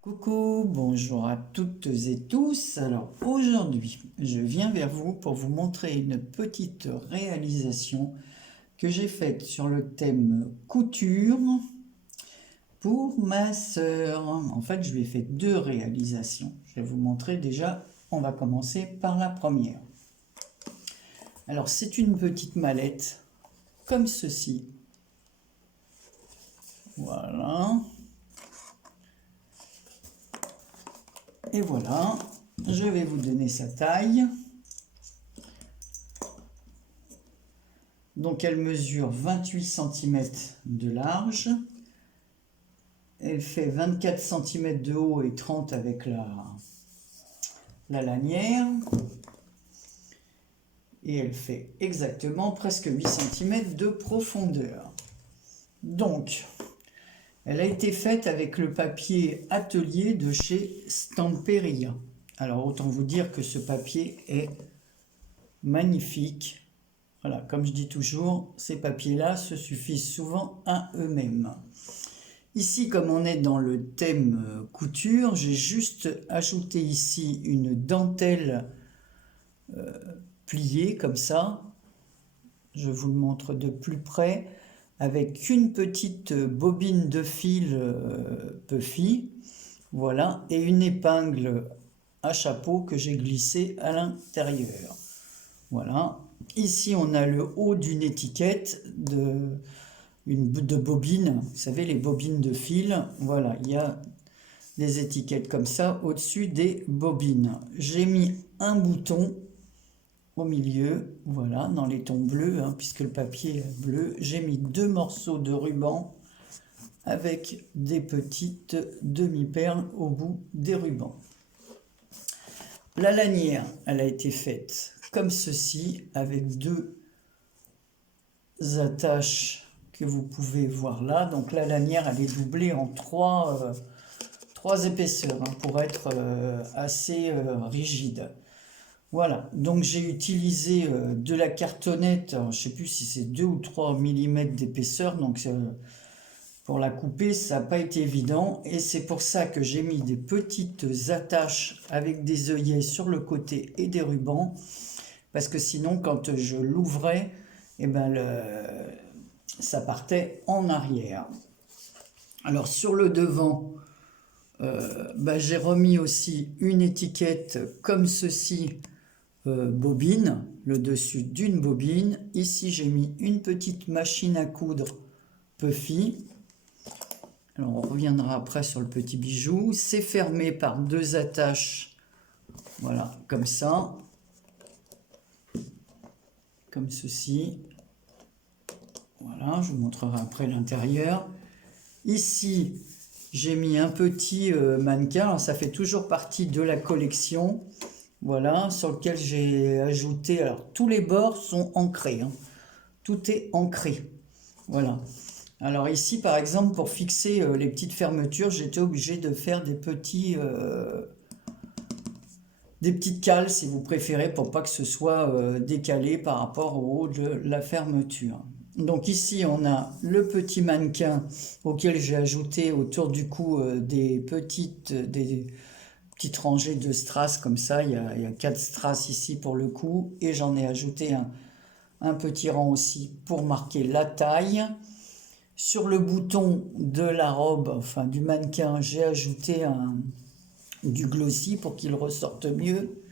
Coucou, bonjour à toutes et tous. Alors aujourd'hui, je viens vers vous pour vous montrer une petite réalisation que j'ai faite sur le thème couture pour ma sœur. En fait, je lui ai fait deux réalisations. Je vais vous montrer déjà, on va commencer par la première. Alors c'est une petite mallette comme ceci. Voilà. Et voilà, je vais vous donner sa taille. Donc elle mesure 28 cm de large. Elle fait 24 cm de haut et 30 avec la lanière. Et elle fait exactement presque 8 cm de profondeur. Donc, elle a été faite avec le papier atelier de chez Stamperia. Alors, autant vous dire que ce papier est magnifique. Voilà, comme je dis toujours, ces papiers-là se suffisent souvent à eux-mêmes. Ici, comme on est dans le thème couture, j'ai juste ajouté ici une dentelle pliée comme ça. Je vous le montre de plus près. Avec une petite bobine de fil Puffy, voilà, et une épingle à chapeau que j'ai glissée à l'intérieur. Voilà. Ici, on a le haut d'une étiquette de bobine. Vous savez, les bobines de fil. Voilà, il y a des étiquettes comme ça au-dessus des bobines. J'ai mis un bouton au milieu, voilà, dans les tons bleus, hein, puisque le papier est bleu. J'ai mis deux morceaux de ruban avec des petites demi-perles au bout des rubans. La lanière, elle a été faite comme ceci, avec deux attaches que vous pouvez voir là. Donc la lanière, elle est doublée en trois épaisseurs, hein, pour être assez rigide. Voilà, donc j'ai utilisé de la cartonnette, je ne sais plus si c'est 2 ou 3 mm d'épaisseur, donc pour la couper, ça n'a pas été évident, et c'est pour ça que j'ai mis des petites attaches avec des œillets sur le côté et des rubans, parce que sinon, quand je l'ouvrais, eh ben ça partait en arrière. Alors sur le devant, j'ai remis aussi une étiquette comme ceci, bobine, le dessus d'une bobine. Ici, j'ai mis une petite machine à coudre Puffy. Alors, on reviendra après sur le petit bijou. C'est fermé par deux attaches, voilà, comme ça, comme ceci. Voilà, je vous montrerai après l'intérieur. Ici, j'ai mis un petit mannequin. Alors, ça fait toujours partie de la collection. Voilà, sur lequel j'ai ajouté, alors tous les bords sont ancrés, hein. Tout est ancré, voilà. Alors ici, par exemple, pour fixer les petites fermetures, j'étais obligé de faire des petites cales, si vous préférez, pour pas que ce soit décalé par rapport au haut de la fermeture. Donc ici, on a le petit mannequin auquel j'ai ajouté autour du cou des petites rangées de strass comme ça. Il y a 4 strass ici pour le cou, et j'en ai ajouté un petit rang aussi pour marquer la taille. Sur le bouton de la robe, enfin du mannequin, j'ai ajouté du glossy pour qu'il ressorte mieux.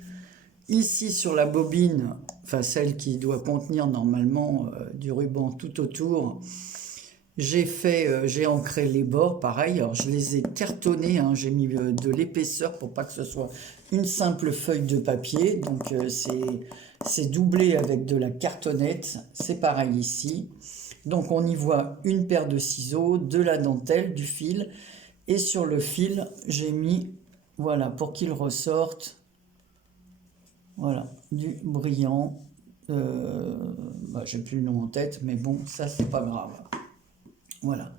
Ici sur la bobine, enfin celle qui doit contenir normalement du ruban tout autour, j'ai ancré les bords, pareil. Alors je les ai cartonnés, hein, j'ai mis de l'épaisseur pour pas que ce soit une simple feuille de papier. Donc c'est doublé avec de la cartonnette, c'est pareil ici. Donc on y voit une paire de ciseaux, de la dentelle, du fil, et sur le fil j'ai mis, voilà, pour qu'il ressorte, voilà, du brillant. J'ai plus le nom en tête, mais bon, ça c'est pas grave. Voilà.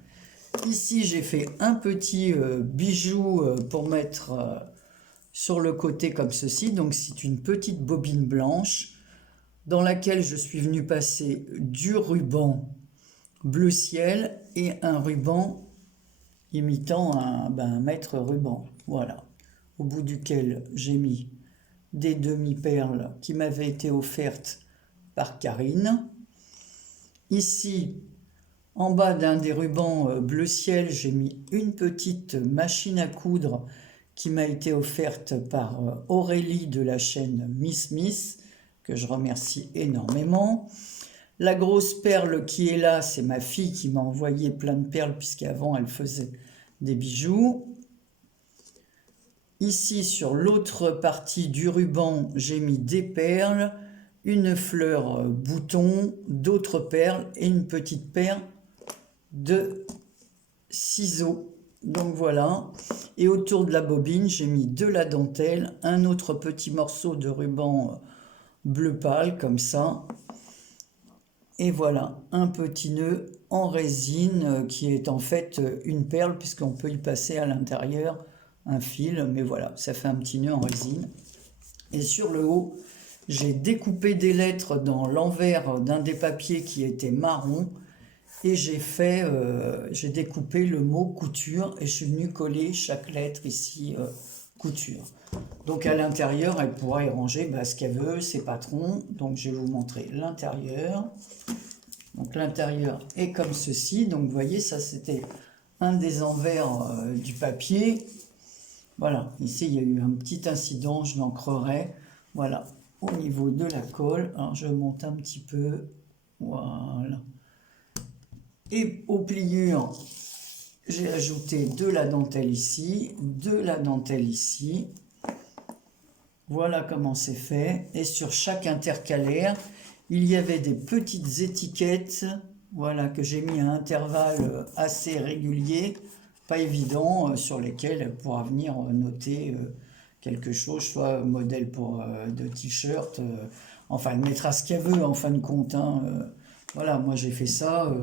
Ici, j'ai fait un petit bijou pour mettre sur le côté comme ceci. Donc, c'est une petite bobine blanche dans laquelle je suis venu passer du ruban bleu ciel et un ruban imitant un mètre ruban. Voilà. Au bout duquel j'ai mis des demi-perles qui m'avaient été offertes par Karine. Ici, en bas d'un des rubans bleu ciel, j'ai mis une petite machine à coudre qui m'a été offerte par Aurélie de la chaîne Miss Miss, que je remercie énormément. La grosse perle qui est là, c'est ma fille qui m'a envoyé plein de perles, puisqu'avant elle faisait des bijoux. Ici, sur l'autre partie du ruban, j'ai mis des perles, une fleur bouton, d'autres perles et une petite paire de ciseaux. Donc voilà. Et autour de la bobine, j'ai mis de la dentelle, un autre petit morceau de ruban bleu pâle, comme ça. Et voilà, un petit nœud en résine qui est en fait une perle, puisqu'on peut y passer à l'intérieur un fil, mais voilà, ça fait un petit nœud en résine. Et sur le haut, j'ai découpé des lettres dans l'envers d'un des papiers qui était marron, et j'ai découpé le mot couture, et je suis venu coller chaque lettre ici, couture. Donc à l'intérieur, elle pourra y ranger ce qu'elle veut, ses patrons. Donc je vais vous montrer l'intérieur. Donc l'intérieur est comme ceci. Donc vous voyez, ça c'était un des envers du papier. Voilà, ici il y a eu un petit incident, je l'ancrerai. Voilà, au niveau de la colle. Alors je monte un petit peu. Voilà. Et aux pliures, j'ai ajouté de la dentelle ici, de la dentelle ici. Voilà comment c'est fait. Et sur chaque intercalaire, il y avait des petites étiquettes, voilà, que j'ai mis à intervalles assez réguliers, pas évidents, sur lesquels elle pourra venir noter quelque chose, soit modèle pour de t-shirt, enfin elle mettra ce qu'elle veut en fin de compte, hein, voilà, moi j'ai fait ça,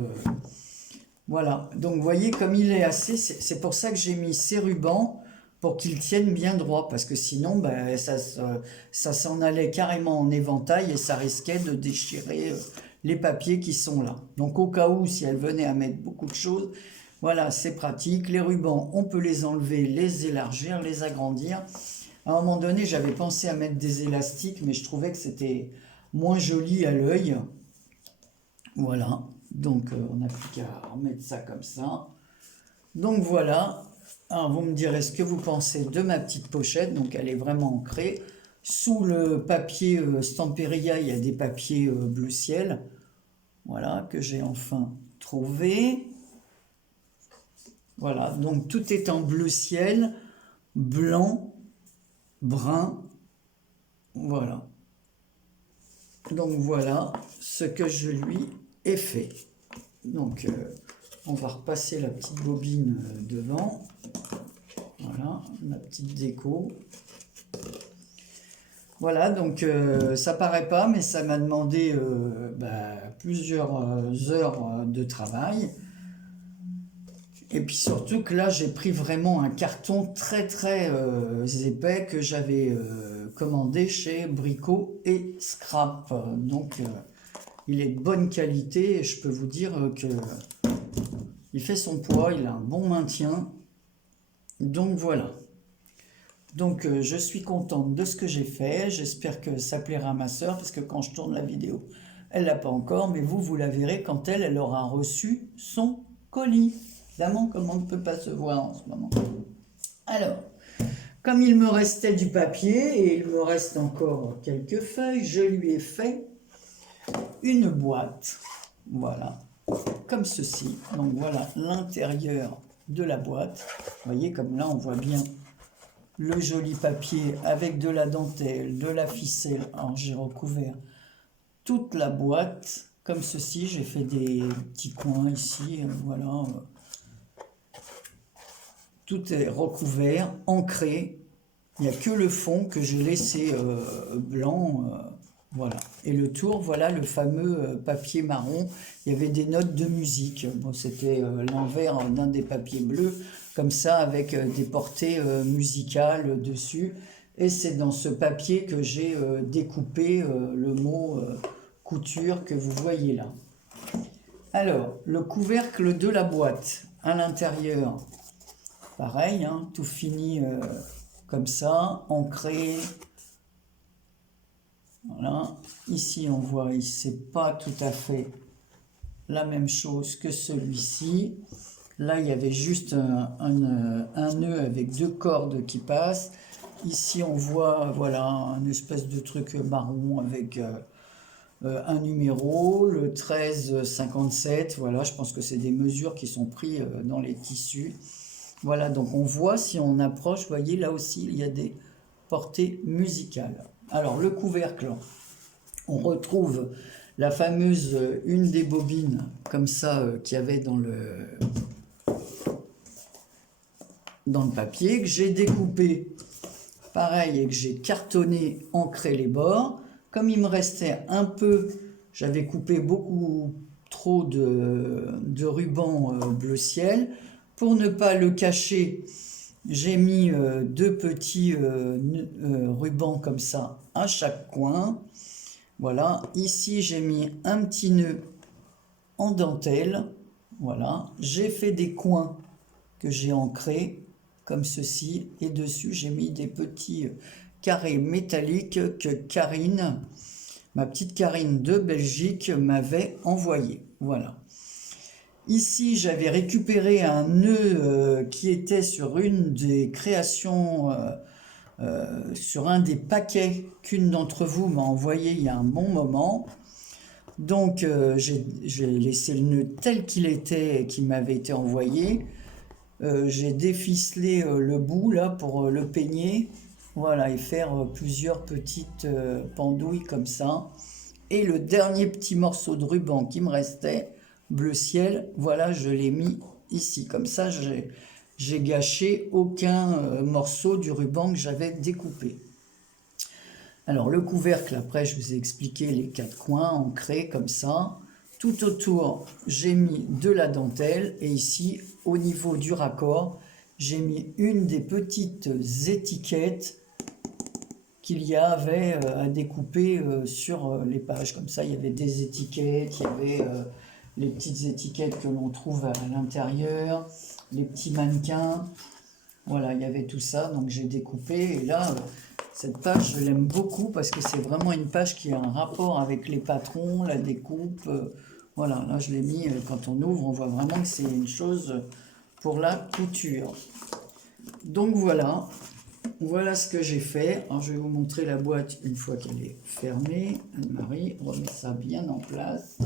voilà. Donc vous voyez comme il est assez, c'est pour ça que j'ai mis ces rubans, pour qu'ils tiennent bien droit, parce que sinon ça s'en allait carrément en éventail et ça risquait de déchirer les papiers qui sont là. Donc au cas où, si elle venait à mettre beaucoup de choses, voilà, c'est pratique. Les rubans, on peut les enlever, les élargir, les agrandir. À un moment donné, j'avais pensé à mettre des élastiques, mais je trouvais que c'était moins joli à l'œil. Voilà, donc on n'a plus qu'à remettre ça comme ça. Donc voilà. Alors vous me direz ce que vous pensez de ma petite pochette, donc elle est vraiment ancrée. Sous le papier Stamperia, il y a des papiers bleu ciel, voilà, que j'ai enfin trouvé. Voilà, donc tout est en bleu ciel, blanc, brun, voilà. Donc voilà ce que je lui ai fait. Donc on va repasser la petite bobine devant. Voilà, ma petite déco. Voilà, donc ça paraît pas, mais ça m'a demandé plusieurs heures de travail. Et puis surtout que là, j'ai pris vraiment un carton très très épais que j'avais commandé chez Brico et Scrap. Donc il est de bonne qualité et je peux vous dire que il fait son poids, il a un bon maintien. Donc voilà. Donc je suis contente de ce que j'ai fait. J'espère que ça plaira à ma soeur, parce que quand je tourne la vidéo, elle l'a pas encore, mais vous la verrez quand elle aura reçu son colis. Évidemment, comme on ne peut pas se voir en ce moment. Alors, comme il me restait du papier, et il me reste encore quelques feuilles, je lui ai fait une boîte. Voilà, comme ceci. Donc voilà l'intérieur de la boîte. Vous voyez, comme là, on voit bien le joli papier avec de la dentelle, de la ficelle. Alors j'ai recouvert toute la boîte comme ceci. J'ai fait des petits coins ici, voilà. Tout est recouvert, ancré. Il n'y a que le fond que j'ai laissé blanc, voilà. Et le tour, voilà le fameux papier marron. Il y avait des notes de musique. Bon, c'était l'envers d'un des papiers bleus, comme ça, avec des portées musicales dessus. Et c'est dans ce papier que j'ai découpé le mot couture que vous voyez là. Alors, le couvercle de la boîte, à l'intérieur, pareil, hein, tout fini comme ça, ancré. Voilà. Ici, on voit, c'est pas tout à fait la même chose que celui-ci. Là, il y avait juste un nœud avec 2 cordes qui passent. Ici, on voit, voilà, un espèce de truc marron avec un numéro, le 1357. Voilà, je pense que c'est des mesures qui sont prises dans les tissus. Voilà, donc on voit, si on approche, vous voyez, là aussi, il y a des portées musicales. Alors, le couvercle, on retrouve la fameuse, une des bobines, comme ça, qu'il y avait dans le papier, que j'ai découpé, pareil, et que j'ai cartonné, ancré les bords. Comme il me restait un peu, j'avais coupé beaucoup trop de ruban bleu ciel. Pour ne pas le cacher, j'ai mis 2 petits rubans comme ça à chaque coin. Voilà, ici j'ai mis un petit nœud en dentelle. Voilà, j'ai fait des coins que j'ai ancrés comme ceci, et dessus j'ai mis des petits carrés métalliques que Karine, ma petite Karine de Belgique, m'avait envoyé. Voilà. Ici, j'avais récupéré un nœud qui était sur une des créations, sur un des paquets qu'une d'entre vous m'a envoyé il y a un bon moment. Donc, j'ai laissé le nœud tel qu'il était, qui m'avait été envoyé. J'ai déficelé le bout là pour le peigner, voilà, et faire plusieurs petites pendouilles comme ça. Et le dernier petit morceau de ruban qui me restait, bleu ciel, voilà, je l'ai mis ici. Comme ça, j'ai gâché aucun morceau du ruban que j'avais découpé. Alors le couvercle, après je vous ai expliqué les 4 coins ancrés comme ça. Tout autour, j'ai mis de la dentelle, et ici, au niveau du raccord, j'ai mis une des petites étiquettes qu'il y avait à découper sur les pages. Comme ça, il y avait des étiquettes, il y avait les petites étiquettes que l'on trouve à l'intérieur, les petits mannequins. Voilà, il y avait tout ça, donc j'ai découpé, et là, cette page, je l'aime beaucoup parce que c'est vraiment une page qui a un rapport avec les patrons, la découpe. Voilà, là je l'ai mis, quand on ouvre, on voit vraiment que c'est une chose pour la couture. Donc voilà, voilà ce que j'ai fait. Alors je vais vous montrer la boîte une fois qu'elle est fermée. Anne-Marie remet ça bien en place.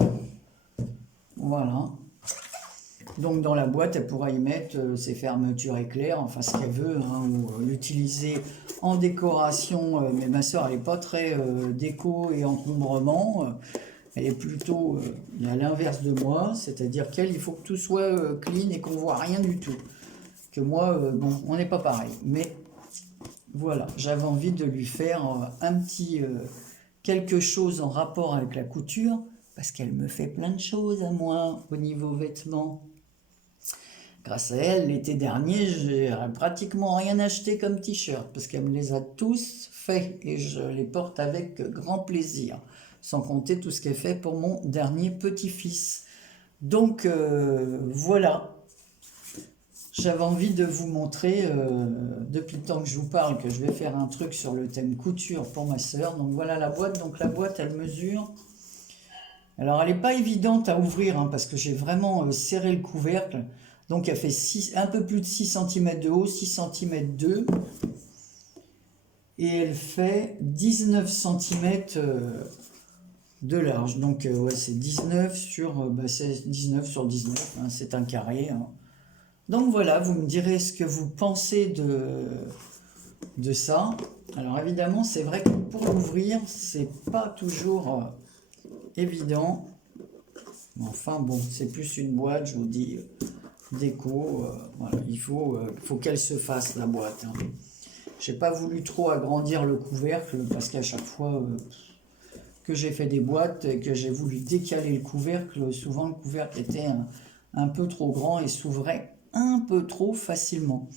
Voilà. Donc dans la boîte, elle pourra y mettre ses fermetures éclairs, enfin ce qu'elle veut, hein, ou l'utiliser en décoration. Mais ma soeur, elle n'est pas très déco et encombrement. Elle est plutôt à l'inverse de moi, c'est-à-dire qu'elle, il faut que tout soit clean et qu'on voit rien du tout. Que moi, bon, on n'est pas pareil. Mais voilà, j'avais envie de lui faire un petit quelque chose en rapport avec la couture, parce qu'elle me fait plein de choses à moi au niveau vêtements. Grâce à elle, l'été dernier, j'ai pratiquement rien acheté comme t-shirt, parce qu'elle me les a tous faits, et je les porte avec grand plaisir, sans compter tout ce qu'elle fait pour mon dernier petit-fils. Donc voilà, j'avais envie de vous montrer, depuis le temps que je vous parle, que je vais faire un truc sur le thème couture pour ma soeur. Donc voilà la boîte, donc la boîte elle mesure, alors elle n'est pas évidente à ouvrir, hein, parce que j'ai vraiment serré le couvercle. Donc elle fait un peu plus de 6 cm de haut, 6 cm de, et elle fait 19 cm de large. Donc ouais, c'est 19 sur, c'est 19 sur 19, hein, c'est un carré. Hein. Donc voilà, vous me direz ce que vous pensez de ça. Alors évidemment, c'est vrai que pour l'ouvrir, c'est pas toujours évident. Mais enfin bon, c'est plus une boîte, je vous dis, déco. Voilà, il faut qu'elle se fasse la boîte. Hein. J'ai pas voulu trop agrandir le couvercle parce qu'à chaque fois que j'ai fait des boîtes et que j'ai voulu décaler le couvercle, souvent le couvercle était un peu trop grand et s'ouvrait un peu trop facilement.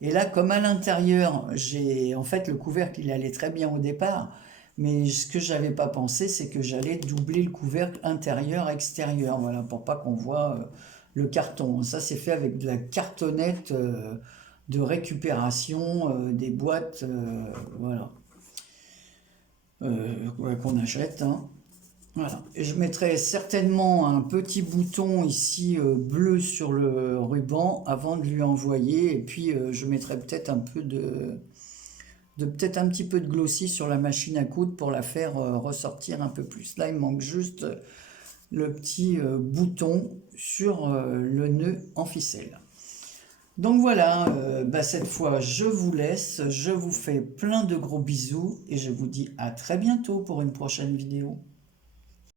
Et là, comme à l'intérieur, en fait le couvercle il allait très bien au départ, Mais ce que j'avais pas pensé, c'est que j'allais doubler le couvercle intérieur-extérieur, voilà, pour pas qu'on voit le carton. Ça, c'est fait avec de la cartonnette de récupération des boîtes, voilà, ouais, qu'on achète, hein. Voilà. Et je mettrai certainement un petit bouton ici bleu sur le ruban avant de lui envoyer. Et puis je mettrai peut-être un peu peut-être un petit peu de glossy sur la machine à coudre pour la faire ressortir un peu plus. Là, il manque juste le petit bouton sur le nœud en ficelle. Donc voilà, bah cette fois je vous laisse, je vous fais plein de gros bisous et je vous dis à très bientôt pour une prochaine vidéo.